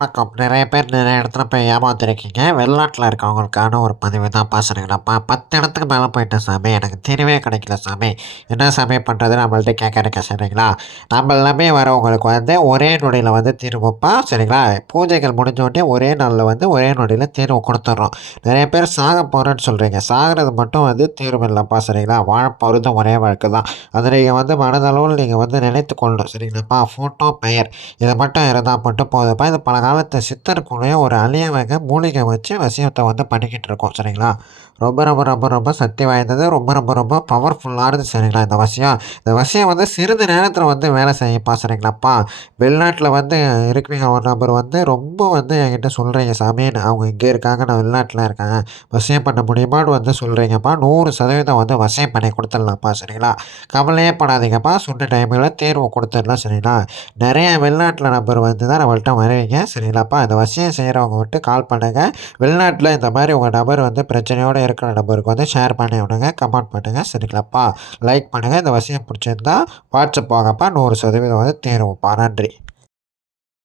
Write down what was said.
வணக்கம். நிறைய பேர் நிறைய இடத்துல போய் ஏமாந்துருக்கீங்க. வெளிநாட்டில இருக்கவங்களுக்கான ஒரு பதிவு தான்ப்பா சரிங்களாப்பா. 10 இடத்துக்கு மேல போயிட்டேன் சாமி. எனக்கு தீர்வே கிடைக்கல சாமி. என்ன சாமி பண்றதுன்னு நம்மள்ட்ட கேட்கறீங்க சரிங்களா? நம்ம எல்லாமே வரவங்களுக்கு வந்து ஒரே நொடியில வந்து தீர்வுப்பா சரிங்களா? பூஜைகள் முடிஞ்ச உடனே ஒரே நாள்ல வந்து ஒரே நொடியில தீர்வு குடுத்துர்றோம். நிறைய பேர் சாக போறேன்னு சொல்றீங்க. சாகுறது மட்டும் வந்து தீர்வு இல்லப்பா சரிங்களா? வாழ போறது ஒரே வாழ்க்கை தான். அத நீங்க வந்து மனதளவுல நீங்க வந்து நினைத்துக் கொள்ளணும் சரிங்களாப்பா? ஃபோட்டோ, பெயர் இது மட்டும் இருந்தா மட்டும் போதும்ப்பா. இது பல காலத்து சித்தருக்குள்ளேயே ஒரு அழிய வகை மூலிகை வச்சு வசியத்த வந்து பண்ணிக்கிட்டு இருக்கோம் சரிங்களா? ரொம்ப ரொம்ப ரொம்ப ரொம்ப சக்தி வாய்ந்தது. ரொம்ப ரொம்ப ரொம்ப பவர்ஃபுல்லானது சரிங்களா இந்த வசியம். இந்த வசியம் வந்து சிறிது நேரத்தில வந்து வேலை செய்யும்ப்பா சரிங்களாப்பா? வெளிநாட்டில வந்து இருக்கிறீங்க ஒரு நபர் வந்து ரொம்ப வந்து என்கிட்ட சொல்றீங்க சாமின்னு. அவங்க இங்கே இருக்காங்க, நான் வெளிநாட்டில இருக்கேன். வசியம் பண்ண முடியுமான்னு வந்து சொல்றீங்கப்பா. 100% வந்து வசியம் பண்ணி குடுத்துடலாம்ப்பா சரிங்களா? கவலையே படாதீங்கப்பா. சொன்ன டைமில தீர்வு குடுத்துடலாம் சரிங்களா? நெறைய வெளிநாட்ல நபர் வந்து தான் நம்மள்ட்ட வருவீங்க. சரிங்களாப்பா? இந்த வசியம் செய்றவங்க மட்டும் கால் பண்ணுங்க. வெளிநாட்ல இந்த மாரி உங்க நபர் வந்து பிரச்சனையோட இருக்கிற நபருக்கு வந்து ஷேர் பண்ணி விடுங்க. கமெண்ட் பண்ணுங்க. சரிங்களாப்பா? லைக் பண்ணுங்க. இந்த வசியம் புடிச்சிருந்தா வாட்ஸ்அப் வாங்கப்பா. 100% வந்து தீரும்ப்பா. நன்றி.